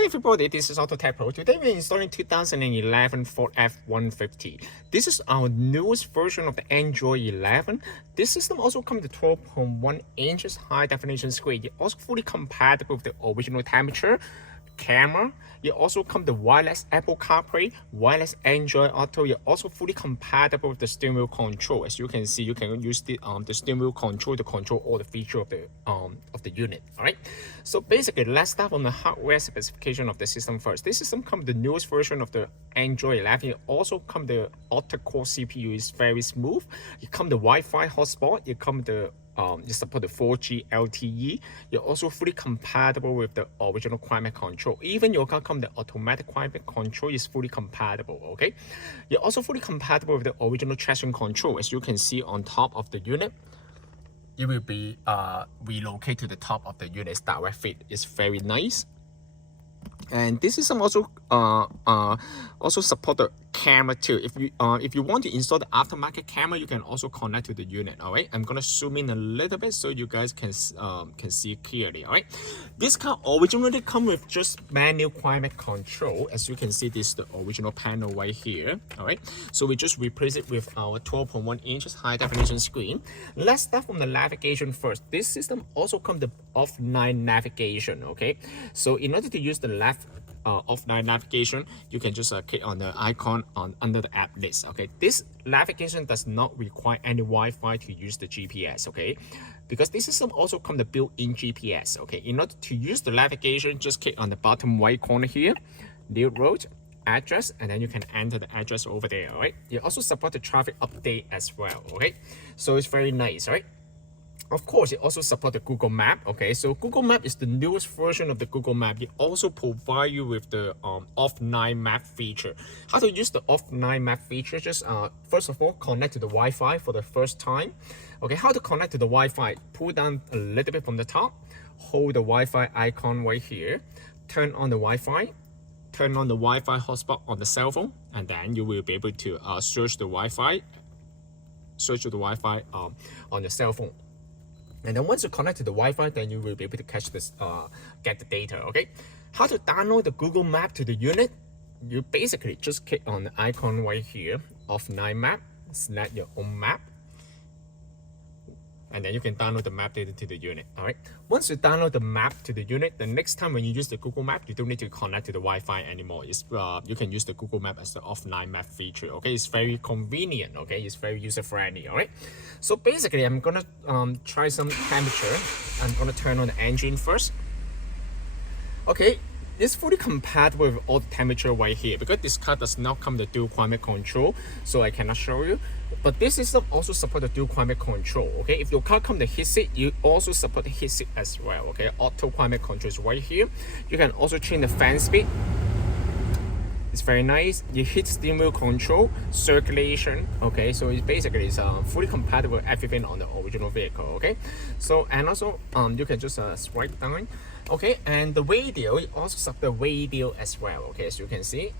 Hi everybody, this is AutoTecPro. Today we're installing 2011 Ford F150. This is our newest version of the Android 11. This system also comes with 12.1 inches high definition screen. It's also fully compatible with the original temperature, camera. You also come the wireless Apple CarPlay, wireless Android Auto. You're also fully compatible with the steering wheel control. As you can see, you can use the steering wheel control to control all the features of the unit. All right. So basically, let's start on the hardware specification of the system first. This system comes the newest version of the Android 11. It also comes the octa-core CPU. Is very smooth. It comes the Wi-Fi hotspot. It comes the you support the 4G LTE. You're also fully compatible with the original climate control. Even your car comes the automatic climate control is fully compatible. Okay, you're also fully compatible with the original traction control. As you can see on top of the unit, it will be relocated to the top of the unit's direct fit. It's very nice. And this system also support the camera too. If you want to install the aftermarket camera, you can also connect to the unit. All right, I'm gonna zoom in a little bit so you guys can see clearly. All right, this car originally come with just manual climate control. As you can see, this is the original panel right here. All right, so we just replace it with our 12.1 inches high definition screen. Let's start from the navigation first. This system also comes the offline navigation. Okay, so in order to use the offline navigation, you can just click on the icon under the app list. Okay, this navigation does not require any Wi-Fi to use the GPS. Okay, because this system also comes the built-in GPS. Okay, in order to use the navigation, just click on the bottom right corner here, new road, address, and then you can enter the address over there. All right, you also support the traffic update as well. Okay, so it's very nice. All right. Of course, it also supports the Google Map. Okay, so Google Map is the newest version of the Google Map. It also provides you with the offline map feature. How to use the offline map feature? Just first of all, connect to the Wi-Fi for the first time. Okay, how to connect to the Wi-Fi? Pull down a little bit from the top, hold the Wi-Fi icon right here, turn on the Wi-Fi, turn on the Wi-Fi hotspot on the cell phone, and then you will be able to search the Wi-Fi on your cell phone. And then once you connect to the Wi-Fi, then you will be able to catch this, get the data. Okay, how to download the Google Map to the unit? You basically just click on the icon right here, offline map, select your own map, and then you can download the map data to the unit. All right. Once you download the map to the unit, the next time when you use the Google Map, you don't need to connect to the Wi-Fi anymore. You can use the Google Map as the offline map feature. Okay, it's very convenient. Okay, it's very user friendly. All right. So basically, I'm gonna try some temperature. I'm gonna turn on the engine first. Okay. It's fully compatible with all the temperature right here because this car does not come with the dual climate control, so I cannot show you. But this system also supports the dual climate control. Okay, if your car comes with the heat seat, you also support the heat seat as well. Okay, auto climate control is right here. You can also change the fan speed. It's very nice. You hit steering wheel control, circulation. Okay, so it's basically fully compatible with everything on the original vehicle. Okay, so and also you can just swipe down. Okay, and the radio, it also supports the radio as well. Okay, as you can see.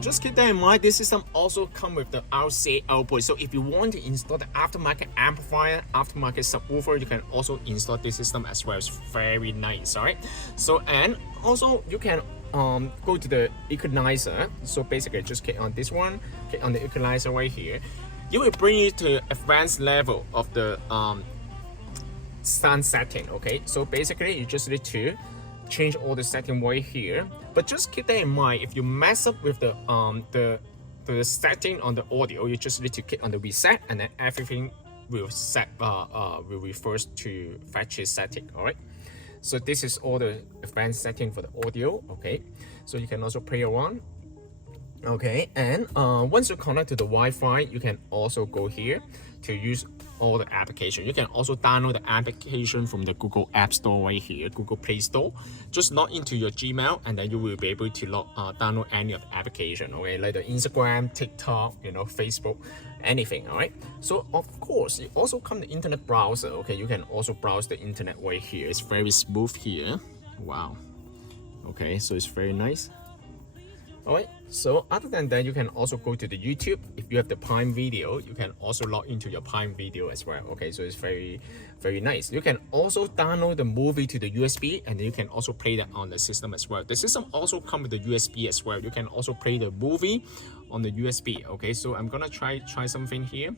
Just keep that in mind, this system also comes with the RCA output. So if you want to install the aftermarket amplifier, aftermarket subwoofer, you can also install this system as well. It's very nice. All right. So and also you can go to the equalizer. So basically, just click on this one, click on the equalizer right here. It will bring you to advanced level of the sound setting. Okay. So basically, you just need to change all the setting right here, but just keep that in mind. If you mess up with the setting on the audio, you just need to click on the reset, and then everything will will reverse to factory setting. All right. So this is all the advanced setting for the audio. Okay. So you can also play around. Okay, and once you connect to the Wi-Fi, you can also go here to use all the application. You can also download the application from the Google App Store right here, Google Play Store. Just log into your Gmail, and then you will be able to download any of the application. Okay, like the Instagram, TikTok, Facebook, anything. All right. So of course, it also comes the internet browser. Okay, you can also browse the internet right here. It's very smooth here. Wow. Okay, so it's very nice. Alright, so other than that, you can also go to the YouTube. If you have the Prime Video, you can also log into your Prime Video as well. Okay, so it's very nice. You can also download the movie to the USB, and then you can also play that on the system as well. The system also comes with the USB as well. You can also play the movie on the USB. Okay, so I'm gonna try something here.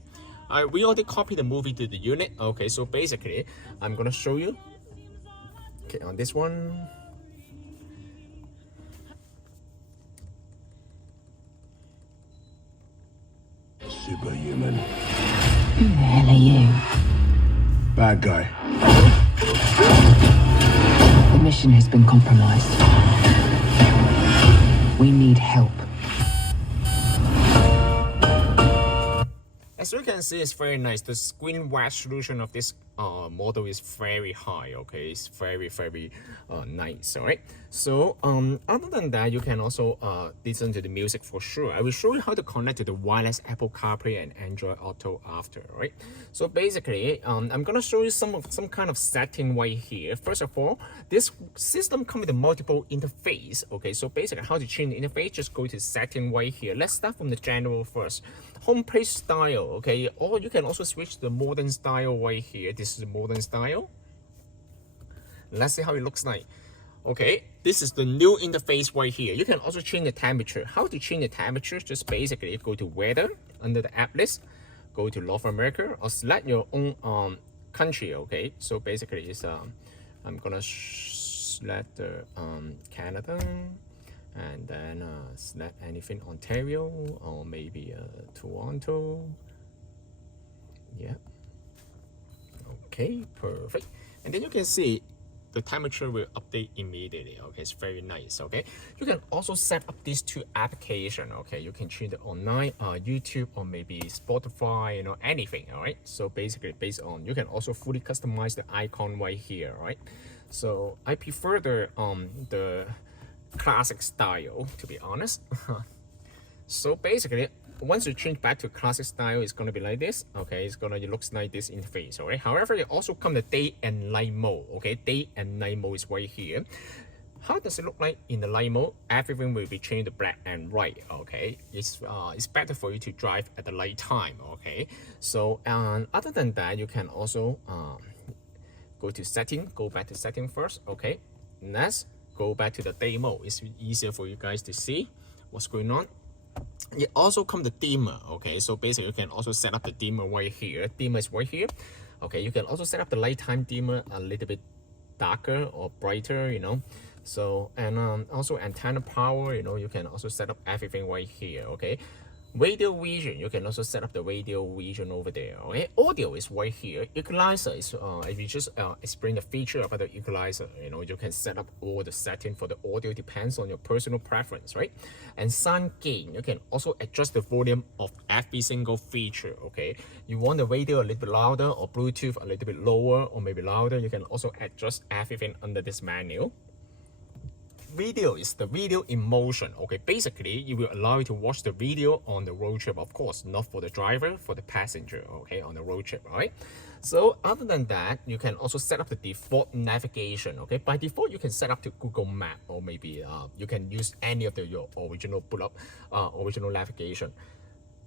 We already copied the movie to the unit. Okay, so basically, I'm gonna show you. Okay, on this one. Superhuman. Who the hell are you? Bad guy. The mission has been compromised. We need help. As you can see, it's very nice. The screen resolution of this model is very high. Okay, it's very nice. All right. So other than that, you can also listen to the music for sure. I will show you how to connect to the wireless Apple CarPlay and Android Auto after. Right. So basically, I'm gonna show you some kind of setting right here. First of all, this system comes with a multiple interface. Okay. So basically, how to change the interface? Just go to setting right here. Let's start from the general first. Home page style. Okay, or you can also switch to the modern style right here. This is the modern style. Let's see how it looks like. Okay, this is the new interface right here. You can also change the temperature. How to change the temperature? Just basically go to weather under the app list, go to North America, or select your own country. Okay, so basically it's I'm gonna select the Canada, and then select anything Ontario or maybe Toronto. Yeah. Okay, perfect. And then you can see the temperature will update immediately. Okay, it's very nice. Okay, you can also set up these two applications. Okay, you can change it online, YouTube or maybe Spotify, you know, anything. All right, so basically based on, you can also fully customize the icon right here. Right, so I prefer the classic style, to be honest. So basically, once you change back to classic style, it's gonna be like this. Okay, it looks like this interface. All right, however, it also comes the day and night mode. Okay, day and night mode is right here. How does it look like in the night mode? Everything will be changed to black and white. Okay, it's better for you to drive at the night time. Okay, so other than that, you can also go to setting, go back to setting first. Okay, next go back to the day mode. It's easier for you guys to see what's going on. It also comes the dimmer. Okay, so basically you can also set up the dimmer right here. Dimmer is right here. Okay, you can also set up the nighttime dimmer a little bit darker or brighter, you know. So, and also antenna power, you know, you can also set up everything right here. Okay, radio region, you can also set up the radio region over there. Okay, audio is right here. Equalizer is if you just explain the feature about the equalizer, you know, you can set up all the setting for the audio, depends on your personal preference, right? And sound gain, you can also adjust the volume of every single feature. Okay, you want the radio a little bit louder or Bluetooth a little bit lower or maybe louder, you can also adjust everything under this menu. Video is the video in motion. Okay, basically it will allow you to watch the video on the road trip, of course, not for the driver, for the passenger. Okay, on the road trip. All right, so other than that, you can also set up the default navigation. Okay, by default you can set up to Google Map, or maybe you can use any of your original boot up original navigation.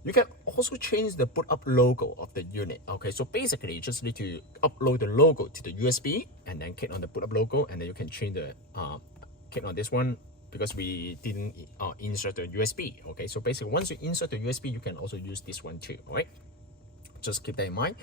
You can also change the boot up logo of the unit. Okay, so basically you just need to upload the logo to the USB and then click on the boot up logo, and then you can change the click on this one because we didn't insert the USB. Okay, so basically once you insert the USB, you can also use this one too. All right, just keep that in mind.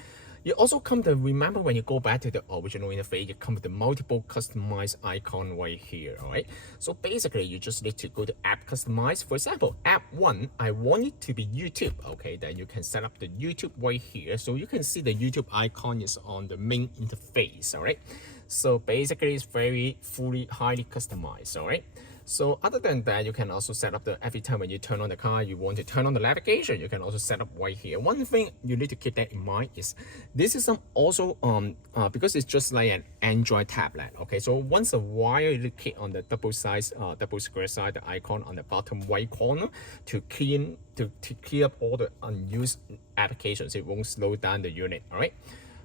You also come to remember when you go back to the original interface, you come with the multiple customized icon right here. All right, so basically you just need to go to app customize. For example, app 1, I want it to be YouTube. Okay, then you can set up the YouTube right here, so you can see the YouTube icon is on the main interface. All right, so basically it's very highly customized. All right, so other than that, you can also set up the every time when you turn on the car, you want to turn on the navigation, you can also set up right here. One thing you need to keep that in mind is this is also because it's just like an Android tablet. Okay, so once a while you click on the double square size, the icon on the bottom right corner to clear up all the unused applications. It won't slow down the unit. All right,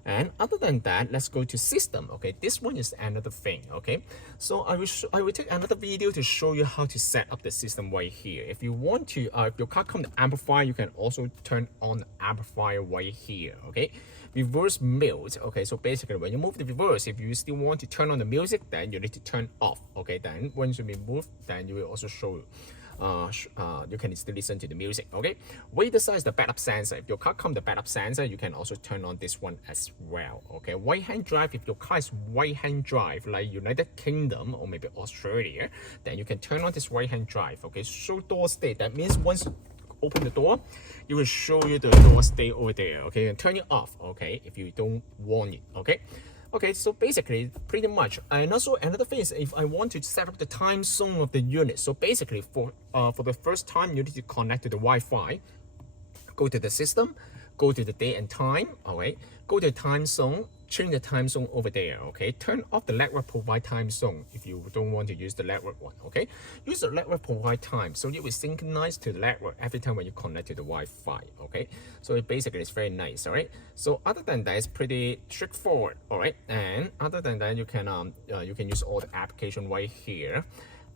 And other than that, let's go to system. Okay, this one is another thing. Okay, so I will take another video to show you how to set up the system right here. If you want to, if your car comes with amplifier, you can also turn on the amplifier right here. Okay, reverse mute. Okay, so basically when you move the reverse, if you still want to turn on the music, then you need to turn off. Okay, then once you remove, then you will also show you can still listen to the music. Okay, radar size, the backup sensor. If your car comes with the backup sensor, you can also turn on this one as well. Okay, right hand drive. If your car is right hand drive like United Kingdom or maybe Australia, then you can turn on this right hand drive. Okay, show door state. That means once you open the door, it will show you the door state over there. Okay, and turn it off. Okay, if you don't want it. Okay. Okay, so basically, pretty much. And also another thing is if I want to set up the time zone of the unit. So basically, for the first time, you need to connect to the Wi-Fi. Go to the system, go to the day and time. All right, go to the time zone, change the time zone over there. Okay, turn off the network provide time zone if you don't want to use the network one. Okay, use the network provide time so it will synchronize to the network every time when you connect to the Wi-Fi. Okay, so it basically is very nice. All right, so other than that, it's pretty straightforward. All right, and other than that, you can use all the application right here.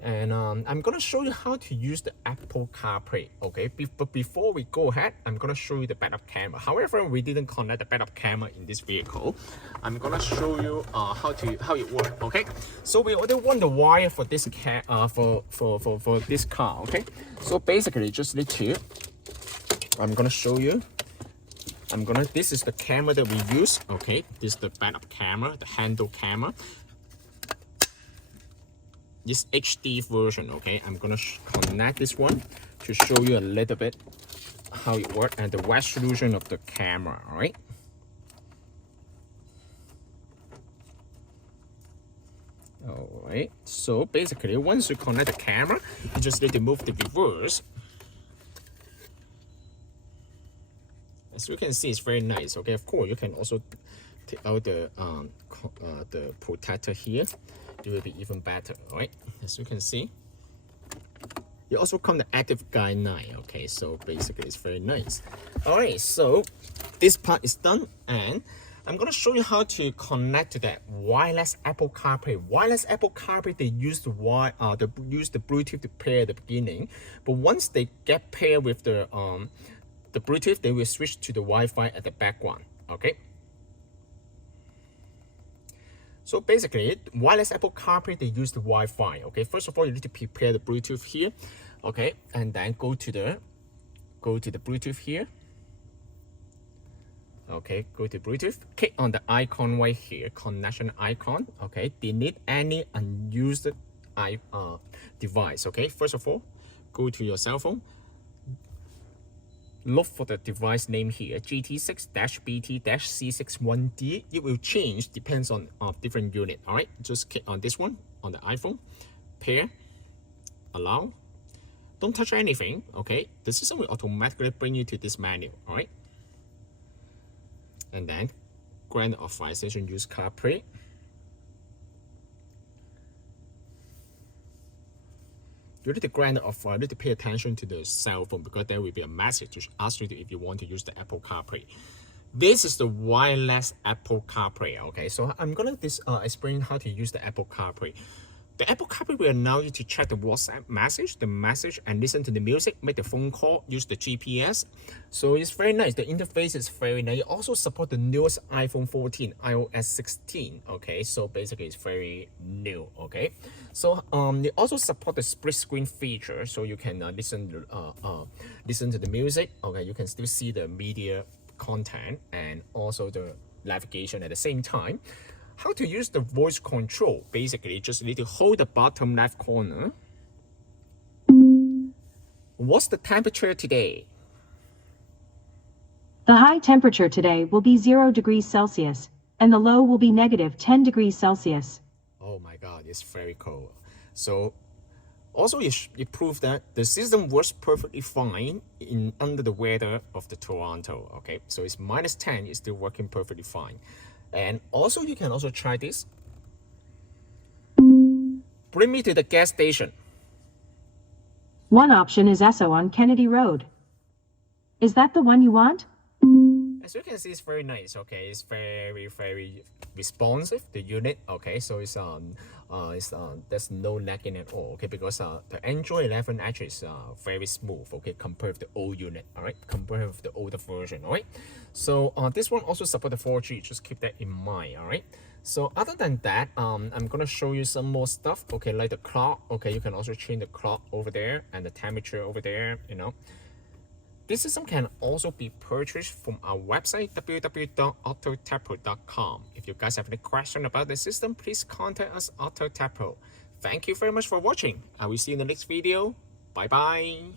And I'm gonna show you how to use the Apple CarPlay. Okay, but before we go ahead, I'm gonna show you the backup camera. However, we didn't connect the backup camera in this vehicle. I'm gonna show you how it works. Okay, so we already want the wire for this for this car. Okay, so basically just need to. I'm gonna show you. This is the camera that we use. Okay, this is the backup camera, the handle camera. This HD version. Okay, I'm gonna connect this one to show you a little bit how it works and the resolution of the camera. All right. All right. So basically, once you connect the camera, you just need to move the reverse. As you can see, it's very nice. Okay, of course, you can also take out the protector here. It will be even better. All right, as you can see, you also come the active guide 9. Okay, so basically it's very nice. All right, so this part is done, and I'm gonna show you how to connect to that wireless Apple CarPlay. Wireless Apple CarPlay, they use the Bluetooth to pair at the beginning, but once they get paired with the Bluetooth, they will switch to the Wi-Fi at the background. Okay. So basically, wireless Apple CarPlay, they use the Wi-Fi. Okay, first of all, you need to prepare the Bluetooth here. Okay, and then go to the Bluetooth here. Okay, go to Bluetooth. Click on the icon right here, connection icon. Okay, delete any unused device. Okay, first of all, go to your cell phone. Look for the device name here, GT6-BT-C61D. It will change, depends on different unit. All right, just click on this one on the iPhone, pair, allow. Don't touch anything. Okay, the system will automatically bring you to this menu. All right, and then grant authorization, use CarPlay. You need to grant of need to pay attention to the cell phone because there will be a message to ask you if you want to use the Apple CarPlay. This is the wireless Apple CarPlay. Okay, so I'm gonna explain how to use the Apple CarPlay. The Apple CarPlay will allow you to check the WhatsApp message, and listen to the music, make the phone call, use the GPS. So it's very nice. The interface is very nice. It also supports the newest iPhone 14, iOS 16. Okay, so basically it's very new. Okay, so it also support the split screen feature, so you can listen to the music. Okay, you can still see the media content and also the navigation at the same time. How to use the voice control? Basically, just need to hold the bottom left corner. What's the temperature today? The high temperature today will be 0 degrees Celsius, and the low will be negative 10 degrees Celsius. Oh my God, it's very cold. So, also it proves that the system works perfectly fine under the weather of the Toronto. Okay, so it's -10, it's still working perfectly fine. And also, you can also try this. Bring me to the gas station. One option is Esso on Kennedy Road. Is that the one you want? As you can see, it's very nice. Okay, it's very responsive, the unit. Okay, so there's no lagging at all. Okay, because the Android 11 actually is very smooth. Okay, compared with the old unit. All right, compared with the older version. All right, so this one also supports the 4G. Just keep that in mind. All right. So other than that, I'm gonna show you some more stuff. Okay, like the clock. Okay, you can also change the clock over there and the temperature over there. You know. This system can also be purchased from our website www.AutoTecPro.com. If you guys have any question about the system, please contact us AutoTecPro. Thank you very much for watching. I will see you in the next video. Bye bye.